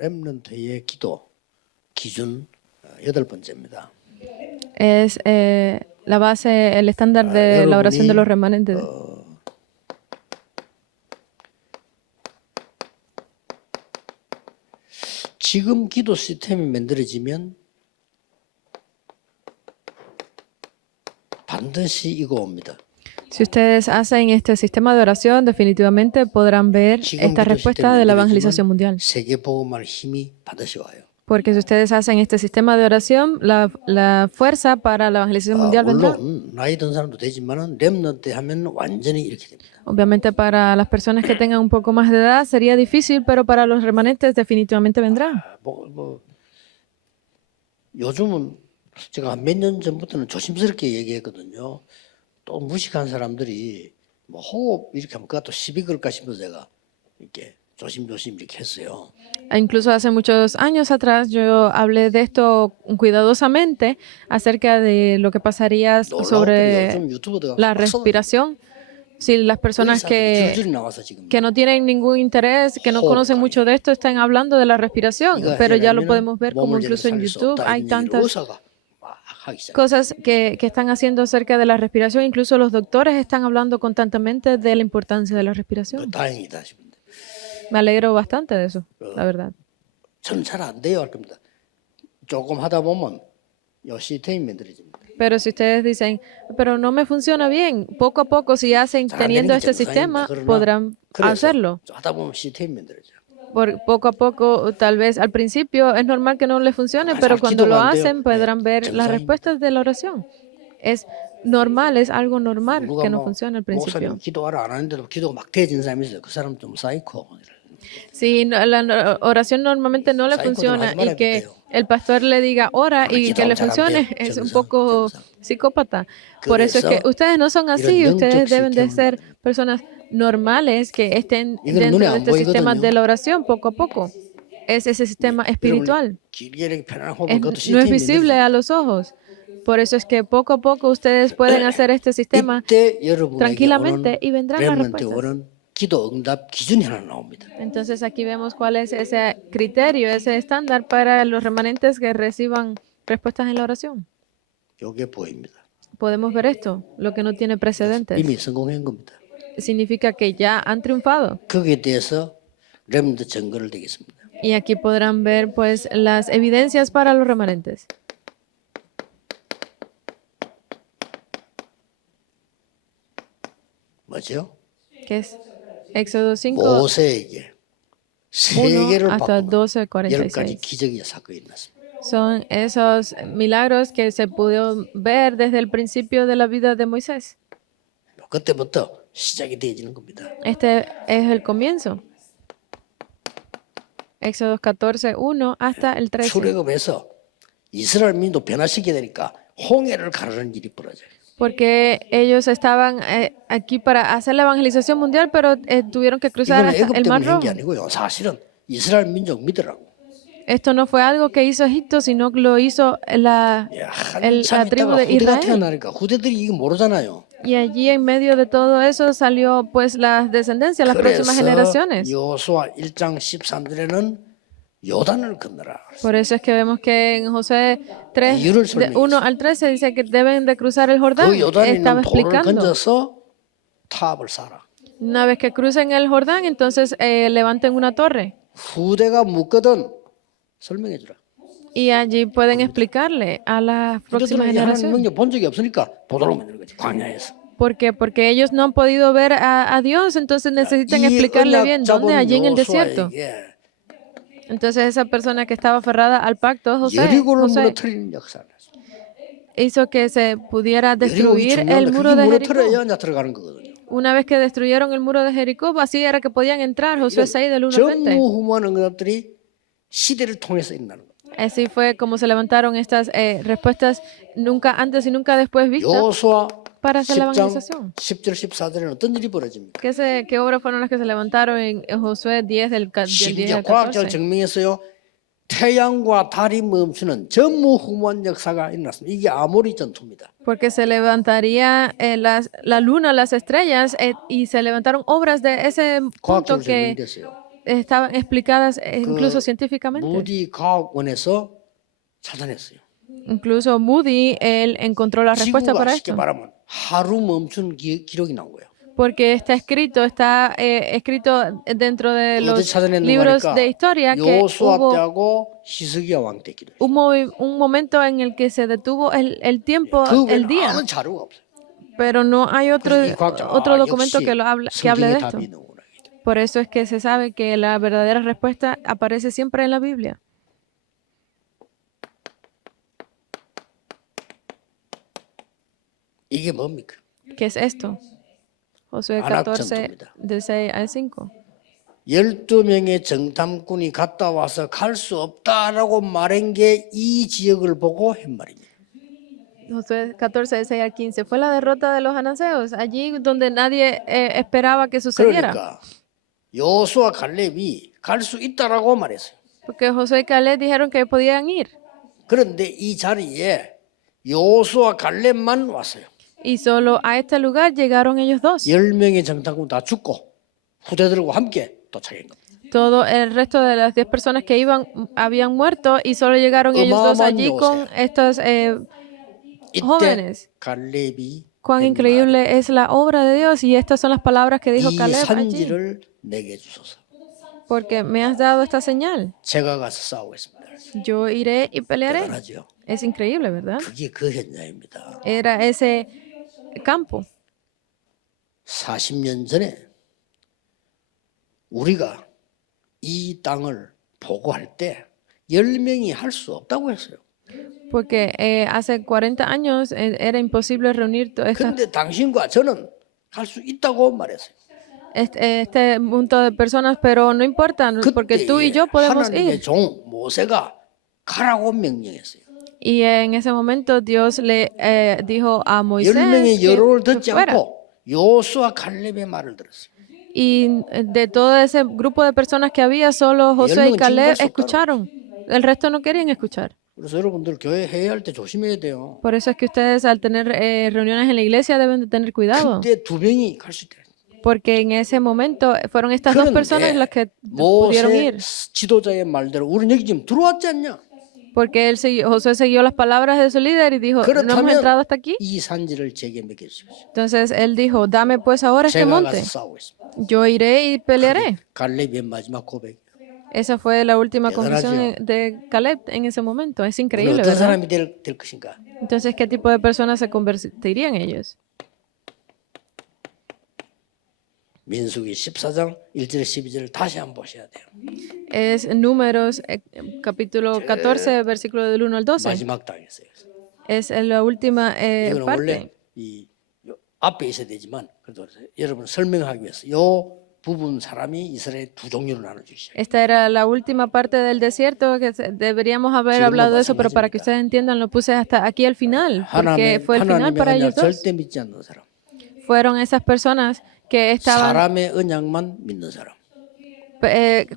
렘넌트의 기도 기준 여덟 번째입니다. Es la base, el estándar de la oración de los remanentes. 지금 기도 시스템이 만들어지면 반드시 이거 옵니다. Si ustedes hacen este sistema de oración, definitivamente podrán ver 지금 esta 기도 respuesta de la evangelización mundial. 세계 복음할 힘이 반드시 와요. Porque si ustedes hacen este sistema de oración, la fuerza para la evangelización mundial vendrá. 물론 나이 든 사람도 되지만은 렘넌트 하면 완전히 이렇게 됩니다. Obviamente para las personas que tengan un poco más de edad sería difícil, pero para los remanentes definitivamente vendrá. 요즘은 제가 몇 년 전부터는 조심스럽게 얘기했거든요. 또 무식한 사람들이 뭐 호흡 이렇게 하면 그것도 시비 걸까 싶어서 제가 이렇게 조심조심 이렇게 했어요. Incluso hace muchos años atrás yo hablé de esto cuidadosamente acerca de lo que pasaría sobre la respiración. Si las personas que no tienen ningún interés, que no conocen mucho de esto, están hablando de la respiración, pero ya lo podemos ver como incluso en YouTube hay tantas cosas que están haciendo acerca de la respiración. Incluso los doctores están hablando constantemente de la importancia de la respiración. Me alegro bastante de eso, la verdad. 저는 잘 안 돼요 할 겁니다. 조금 하다 보면 이 시스템이 만들어집니다. Pero si ustedes dicen, pero no me funciona bien, poco a poco, si hacen teniendo este sistema, podrán hacerlo. 하다 보면 시스템이 만들어져요. Poco a poco, tal vez al principio es normal que no les funcione, pero cuando lo hacen podrán ver las respuestas de la oración. Es normal, es algo normal que no funcione al principio. 기도하라 안 하는데도 기도가 막 되어진 사람이 있어요. 그 사람 좀 사이코. Si la oración normalmente no le funciona y que el pastor le diga ora y que le funcione, es un poco psicópata. Por eso es que ustedes no son así, ustedes deben de ser personas normales que estén dentro de este sistema de la oración poco a poco. Es ese sistema espiritual. No es visible a los ojos. Por eso es que poco a poco ustedes pueden hacer este sistema tranquilamente y vendrán las respuestas. Entonces aquí vemos cuál es ese criterio, ese estándar para los remanentes que reciban respuestas en la oración. Podemos ver esto, lo que no tiene precedentes. Significa que ya han triunfado. Y aquí podrán ver pues las evidencias para los remanentes. ¿Qué es? Éxodo 5, 1 hasta 12:46. Son esos milagros que se pudo ver desde el principio de la vida de Moisés. Este es el comienzo. Éxodo 14, 1 hasta el 13. 출애굽에서 이스라엘 민족 변화시켜야 되니까 홍해를 가르는 일이 벌어져요. Porque ellos estaban aquí para hacer la evangelización mundial, pero tuvieron que cruzar el Mar Rojo. Esto no fue algo que hizo Egipto, sino que lo hizo la tribu de Israel. Y allí en medio de todo eso salió pues la descendencia, las próximas generaciones. Por eso es que vemos que en Josué 3, de 1 al 13 dice que deben de cruzar el Jordán. Estaba explicando. Una vez que crucen el Jordán, entonces levanten una torre. Y allí pueden explicarle a las próximas generaciones. ¿Por qué? Porque ellos no han podido ver a Dios, entonces necesitan explicarle bien dónde, allí en el desierto. Entonces esa persona que estaba aferrada al pacto, José hizo que se pudiera destruir el muro de Jericó. Una vez que destruyeron el muro de Jericó, así era que podían entrar. Josué 6 del 1 al 20. Así fue como se levantaron estas respuestas nunca antes y nunca después vistas para hacer la evangelización. ¿Qué obras fueron las que se levantaron en Josué 10 del 10 al 14? Porque se levantaría la luna, las estrellas, y se levantaron obras de ese punto estaban explicadas incluso 그 científicamente. 무디 과학원에서 찾아냈어요. Incluso Moody, él encontró la respuesta 지구가 para 쉽게 esto. 말하면 하루 멈춘 기록이 나온 거예요. Porque está escrito dentro de 어디 los 찾아냈는가 libros de 하니까 historia que 요수아 hubo 때하고 히스기야 왕 때 기록. un momento en el que se detuvo el tiempo, 그 el 외에는 día, 아무 자료가 없어요. pero no hay 그래서 이 과학자 otro documento que 역시 hable 성경의 de esto. 답이 있는구나. Por eso es que se sabe que la verdadera respuesta aparece siempre en la Biblia. 이게 뭡니까? ¿Qué es esto? Josué 14, del 6 al 5. 12명의 정탐꾼이 갔다 와서 갈 수 없다라고 말한 게 이 지역을 보고 한 말입니다. Josué 14, del 6 al 15. Fue la derrota de los anaseos, allí donde nadie esperaba que sucediera. 그러니까 요수아 갈렙이 갈 수 있다라고 말했어요. Porque Josué y Caleb dijeron que podían ir. 그런데 이 자리에 요수아 갈렙만 왔어요. Y solo a este lugar llegaron ellos dos. 10명의 정탐꾼 다 죽고 후대들과 함께 도착한 겁니다. Todo el resto de las 10 personas que iban habían muerto y solo llegaron ellos dos allí con estos jóvenes. 갈렙이 Cuán increíble es la obra de Dios, y estas son las palabras que dijo 이 Caleb allí. 산지를 내게 주소서. Porque me has dado esta señal. 제가 가서 싸우겠습니다. Yo iré y pelearé. 대단하죠. Es increíble, ¿verdad? 그게 그 현장입니다. Era ese campo. 40년 전에 우리가 이 땅을 보고할 때 10명이 할 수 없다고 했어요. Porque hace 40 años era imposible reunir todas estas 그런데 당신과 저는 갈 수 있다고 말했어요. este punto de personas, pero no importa, porque tú y yo podemos 하나님의 ir. 종 모세가 가라고 명령했어요. Y en ese momento Dios le dijo a Moisés 10명의 여론을 que 듣지 fuera. 않고 요수아 갈렙의 말을 들었어요. Y de todo ese grupo de personas que había, solo Josué y Caleb escucharon. El resto no querían escuchar. 그래서 여러분들 교회 회의할 때 조심해야 돼요. Por eso es que ustedes al tener reuniones en la iglesia deben de tener cuidado. 그때 두 명이 갈 수 있다. Porque en ese momento fueron estas dos personas las que pudieron 모세 ir. 지도자의 말대로 우리는 여기 지금 들어왔지 않냐? Porque Josué siguió las palabras de su líder y dijo, ¿no hemos entrado hasta aquí? 이 산지를 제게 맡겨주십시오. Entonces él dijo, dame pues ahora este 제가 monte. 가서 싸우겠습니다. Yo iré y pelearé. 갈렙의 마지막 고백. Esa fue la última confesión de Caleb en ese momento. Es increíble, 어떤 ¿verdad? 사람이 될 것인가? Entonces, ¿qué tipo de personas se convertirían ellos? 민수기 14장 1절 12절을 다시 한번 보셔야 돼요. Es Números capítulo 14, versículo del 1 al 12. 마지막 당이었어요. Es la última 이거는 원래 parte. 이 앞에 있어야 되지만 그래도 여러분 설명하기 위해서 요 부분 사람이 이스라엘 두 종류로 나눠주기 시작. Esta era la última parte del desierto, que deberíamos haber hablado de eso, pero para que ustedes entiendan, lo puse hasta aquí al final, porque fue el final para ellos dos. 절대 믿지 않는 사람. Fueron esas personas que estaban 사람의 언약만 믿는 사람.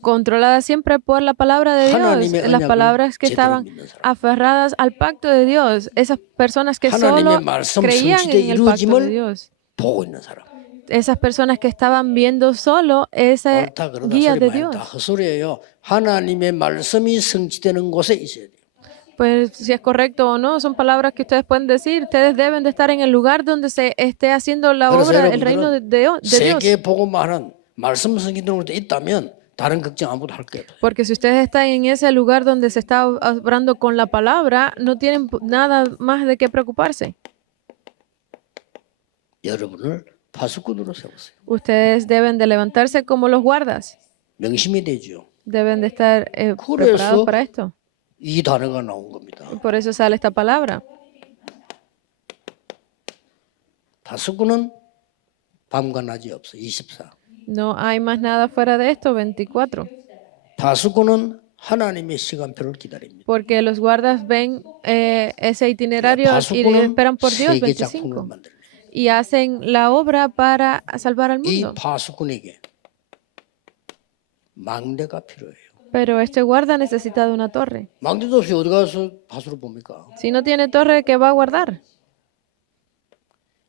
controladas siempre por la palabra de Dios, las palabras que estaban aferradas al pacto de Dios, esas personas que solo creían en el pacto de Dios, 보고 있는 사람. esas personas que estaban viendo solo esa 옳다 그러다 guía 소리 de 많이 Dios. 다 헛소리예요. 하나님의 말씀이 성취되는 곳에 있어야 돼요. Pues si es correcto o no, son palabras que ustedes pueden decir. Ustedes deben de estar en el lugar donde se esté haciendo la obra, el reino de Dios. 세계 복음화는 말씀 성취되는 곳에 있다면 다른 걱정 아무도 할 거예요. Porque si ustedes están en ese lugar donde se está obrando con la palabra, no tienen nada más de qué preocuparse. 여러분을 파수꾼으로 세웠어요. Ustedes deben de levantarse como los guardas. 명심이 되죠. Deben de estar preparados para esto. 이 단어가 나온 겁니다. Y por eso sale esta palabra. 파수꾼은 밤과 낮이 없어. 24. No hay más nada fuera de esto, 24. 파수꾼은 하나님의 시간표를 기다립니다. Porque los guardas ven ese itinerario y esperan por Dios, 25. Y hacen la obra para salvar al mundo. 이 파수꾼에게 망대가 필요해요. Pero este guarda necesita de una torre. 망대도 없이 어디 가서 파수를 봅니까? Si no tiene torre, ¿qué va a guardar?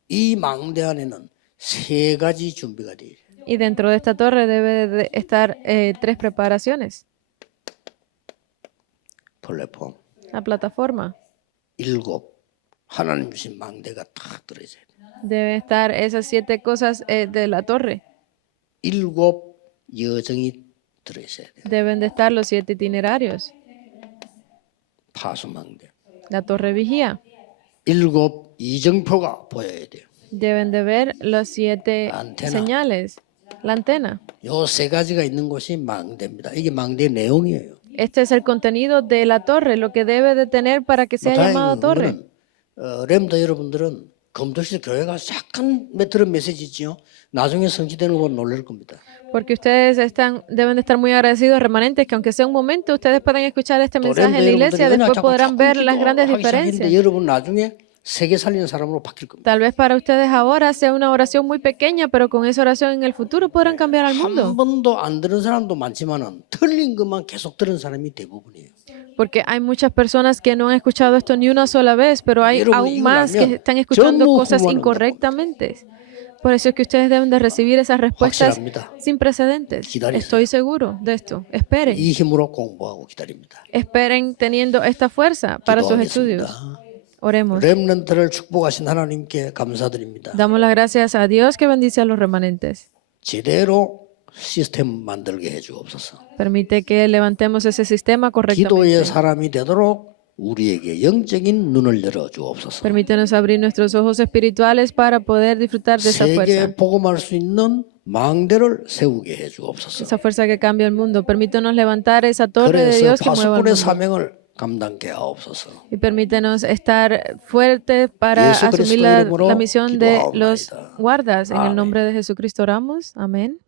이 망대 안에는 세 가지 준비가 돼요. Y dentro de esta torre debe de estar 3 preparaciones. 플랫폼. La plataforma. 7 하나님 주신 망대가 탁 들어있어야 돼. Debe estar esas 7 cosas de la torre. 7 여정이 들어있어야 돼. Deben de estar los 7 itinerarios. 파수망대. La torre vigía. 7 이정표가 보여야 돼요. Deben de ver los 7 Antena. señales. La antena. 요 3가지가 있는 곳이 망대입니다. 이게 망대의 내용이에요. Este es el contenido de la torre, lo que debe de tener para que sea llamado torre. 렘더 여러분들은 검도실 교회가 약간 들은 메시지지요. 나중에 성취되는 건 놀랄 겁니다. Porque ustedes deben de estar muy agradecidos, remanentes, que aunque sea un momento, ustedes puedan escuchar este mensaje en la iglesia, después podrán ver las grandes diferencias. 여러분 나중에 세계 살리는 사람으로 바뀔 겁니다. Tal vez para ustedes ahora sea una oración muy pequeña, pero con esa oración en el futuro podrán cambiar al mundo. 한 번도 안 들은 사람도 많지만은 틀린 것만 계속 들은 사람이 대부분이에요. Porque hay muchas personas que no han escuchado esto ni una sola vez, pero hay aún más que están escuchando cosas incorrectamente. Por eso es que ustedes deben de recibir esas respuestas sin precedentes. Estoy seguro de esto. Esperen. 이 힘으로 공부하고 기다립니다. Esperen teniendo esta fuerza para sus estudios. Oremos. 렘넌트를 축복하신 하나님께 감사드립니다. Damos las gracias a Dios que bendice a los remanentes. 제대로 시스템 만들게 해주옵소서. Permite que levantemos ese sistema 기도의 correctamente. 사람이 되도록 우리에게 영적인 눈을 열어 주옵소서. Permítenos abrir nuestros ojos espirituales para poder disfrutar de esa fuerza. 세계에 복음할 수 있는 망대를 세우게 해 주옵소서. Esa fuerza que cambia el mundo. Permítenos levantar esa torre de Dios que mueva el 파수꾼의 mundo. 사명을 감당케 하옵소서. Y permítenos estar fuertes para asumir la misión de los guardas. En el nombre de Jesucristo oramos. Amén.